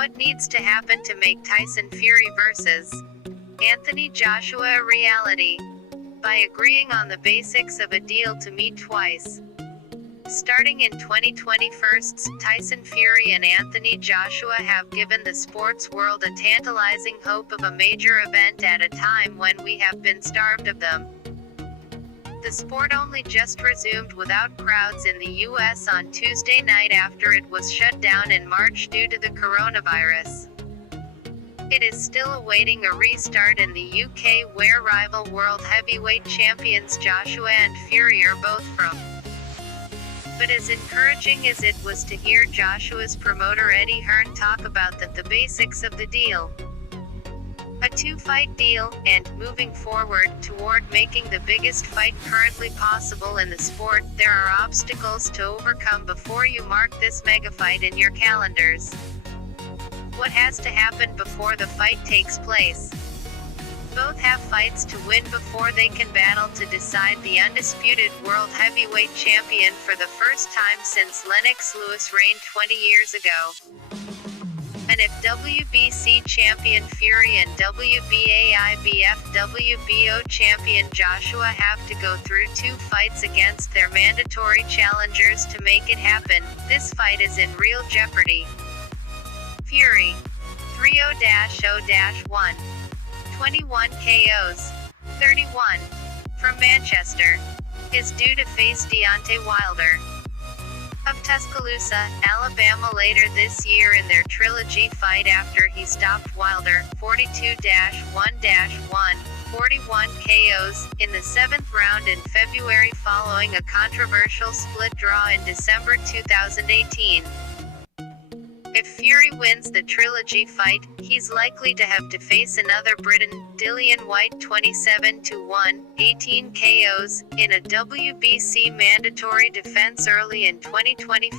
What needs to happen to make Tyson Fury vs. Anthony Joshua a reality? By agreeing on the basics of a deal to meet twice. Starting in 2021, Tyson Fury and Anthony Joshua have given the sports world a tantalizing hope of a major event at a time when we have been starved of them. The sport only just resumed without crowds in the US on Tuesday night after it was shut down in March due to the coronavirus. It is still awaiting a restart in the UK, where rival world heavyweight champions Joshua and Fury are both from. But as encouraging as it was to hear Joshua's promoter Eddie Hearn talk about the basics of the deal, a two-fight deal, and, moving forward, toward making the biggest fight currently possible in the sport, there are obstacles to overcome before you mark this mega fight in your calendars. What has to happen before the fight takes place? Both have fights to win before they can battle to decide the undisputed world heavyweight champion for the first time since Lennox Lewis reigned 20 years ago. And if WBC champion Fury and WBA IBF WBO champion Joshua have to go through two fights against their mandatory challengers to make it happen, this fight is in real jeopardy. Fury 30-0-1. 21 KOs. 31. From Manchester. Is due to face Deontay Wilder of Tuscaloosa, Alabama later this year in their trilogy fight after he stopped Wilder 42-1-1, 41 KOs, in the 7th round in February following a controversial split draw in December 2018. If Fury wins the trilogy fight, he's likely to have to face another Briton, Dillian Whyte 27-1, 18 KOs, in a WBC mandatory defense early in 2021.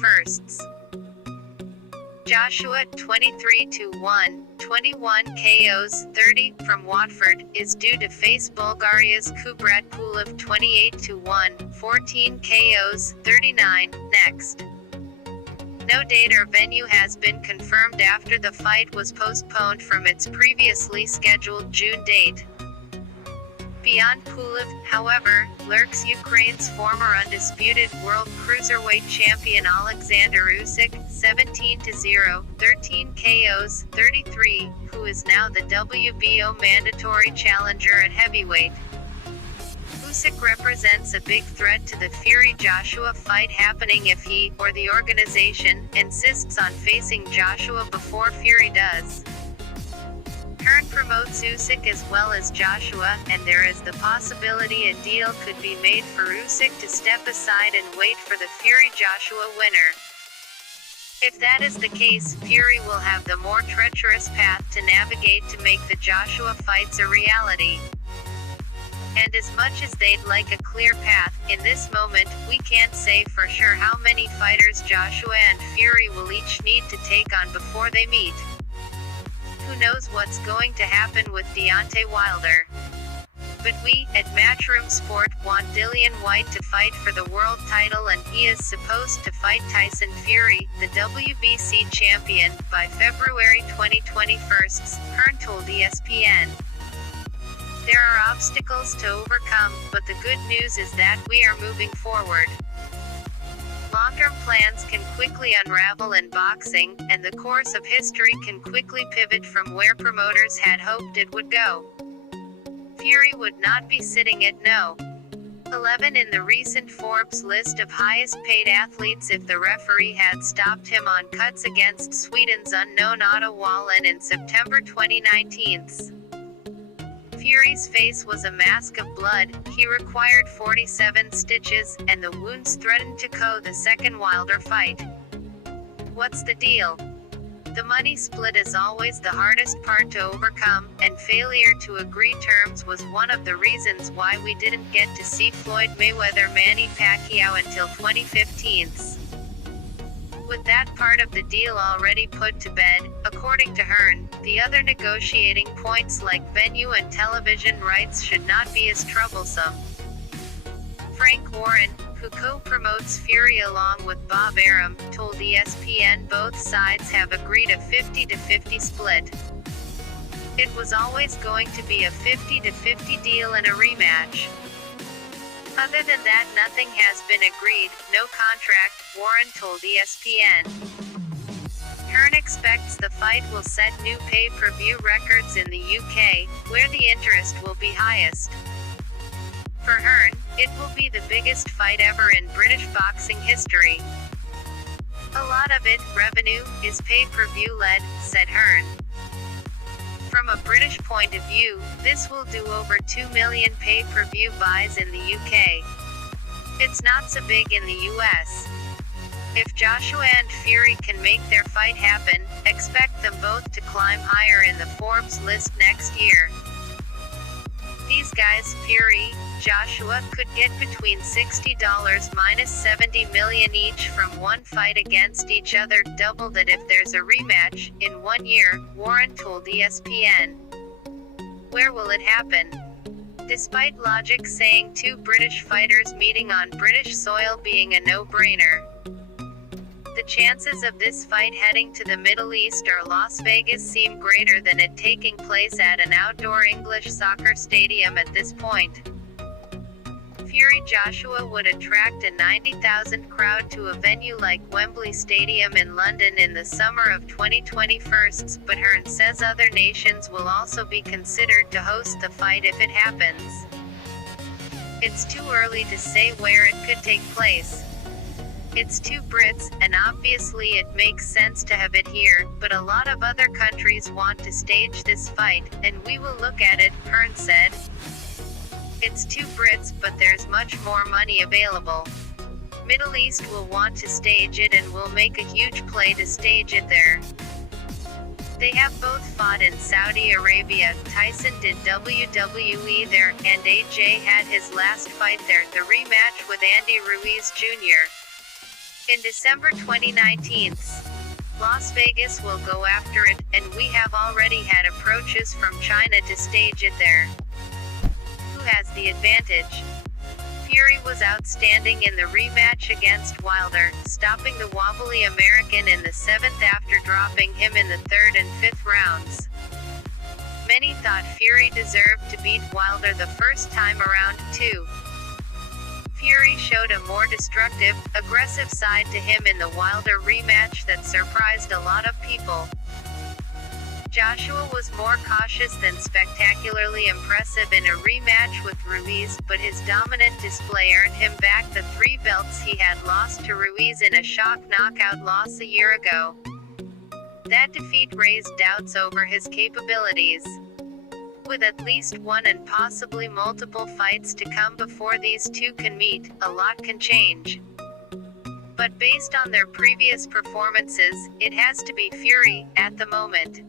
Joshua 23-1, 21 KOs, 30, from Watford, is due to face Bulgaria's Kubrat Pulev 28-1, 14 KOs, 39, next. No date or venue has been confirmed after the fight was postponed from its previously scheduled June date. Beyond Pulev, however, lurks Ukraine's former undisputed world cruiserweight champion Alexander Usyk, 17-0, 13 KOs, 33, who is now the WBO mandatory challenger at heavyweight. Usyk represents a big threat to the Fury-Joshua fight happening if he, or the organization, insists on facing Joshua before Fury does. Hearn promotes Usyk as well as Joshua, and there is the possibility a deal could be made for Usyk to step aside and wait for the Fury-Joshua winner. If that is the case, Fury will have the more treacherous path to navigate to make the Joshua fights a reality. And as much as they'd like a clear path, in this moment, we can't say for sure how many fighters Joshua and Fury will each need to take on before they meet. Who knows what's going to happen with Deontay Wilder? But we, at Matchroom Sport, want Dillian Whyte to fight for the world title, and he is supposed to fight Tyson Fury, the WBC champion, by February 2021, Hearn told ESPN. There are obstacles to overcome, but the good news is that we are moving forward. Long-term plans can quickly unravel in boxing, and the course of history can quickly pivot from where promoters had hoped it would go. Fury would not be sitting at no. 11 in the recent Forbes list of highest-paid athletes if the referee had stopped him on cuts against Sweden's unknown Otto Wallin in September 2019. Fury's face was a mask of blood, he required 47 stitches, and the wounds threatened to KO the second Wilder fight. What's the deal? The money split is always the hardest part to overcome, and failure to agree terms was one of the reasons why we didn't get to see Floyd Mayweather-Manny Pacquiao until 2015. With that part of the deal already put to bed, according to Hearn, the other negotiating points like venue and television rights should not be as troublesome. Frank Warren, who co-promotes Fury along with Bob Arum, told ESPN both sides have agreed a 50-50 split. It was always going to be a 50-50 deal and a rematch. Other than that, nothing has been agreed, no contract, Warren told ESPN. Hearn expects the fight will set new pay-per-view records in the UK, where the interest will be highest. For Hearn, it will be the biggest fight ever in British boxing history. A lot of it, revenue, is pay-per-view led, said Hearn. From a British point of view, this will do over 2 million pay-per-view buys in the UK. It's not so big in the US. If Joshua and Fury can make their fight happen, expect them both to climb higher in the Forbes list next year. These guys, Fury, Joshua, could get between $60 minus 70 million each from one fight against each other, double that if there's a rematch, in 1 year, Warren told ESPN. Where will it happen? Despite logic saying two British fighters meeting on British soil being a no-brainer, the chances of this fight heading to the Middle East or Las Vegas seem greater than it taking place at an outdoor English soccer stadium at this point. Fury Joshua would attract a 90,000 crowd to a venue like Wembley Stadium in London in the summer of 2021, but Hearn says other nations will also be considered to host the fight if it happens. It's too early to say where it could take place. It's two Brits, and obviously it makes sense to have it here, but a lot of other countries want to stage this fight, and we will look at it, Hearn said. It's two Brits, but there's much more money available. Middle East will want to stage it and will make a huge play to stage it there. They have both fought in Saudi Arabia, Tyson did WWE there, and AJ had his last fight there, the rematch with Andy Ruiz Jr. in December 2019. Las Vegas will go after it, and we have already had approaches from China to stage it there. Who has the advantage? Fury was outstanding in the rematch against Wilder, stopping the wobbly American in the 7th after dropping him in the 3rd and 5th rounds. Many thought Fury deserved to beat Wilder the first time around, too. Fury showed a more destructive, aggressive side to him in the Wilder rematch that surprised a lot of people. Joshua was more cautious than spectacularly impressive in a rematch with Ruiz, but his dominant display earned him back the 3 belts he had lost to Ruiz in a shock knockout loss a year ago. That defeat raised doubts over his capabilities. With at least one and possibly multiple fights to come before these two can meet, a lot can change. But based on their previous performances, it has to be Fury, at the moment.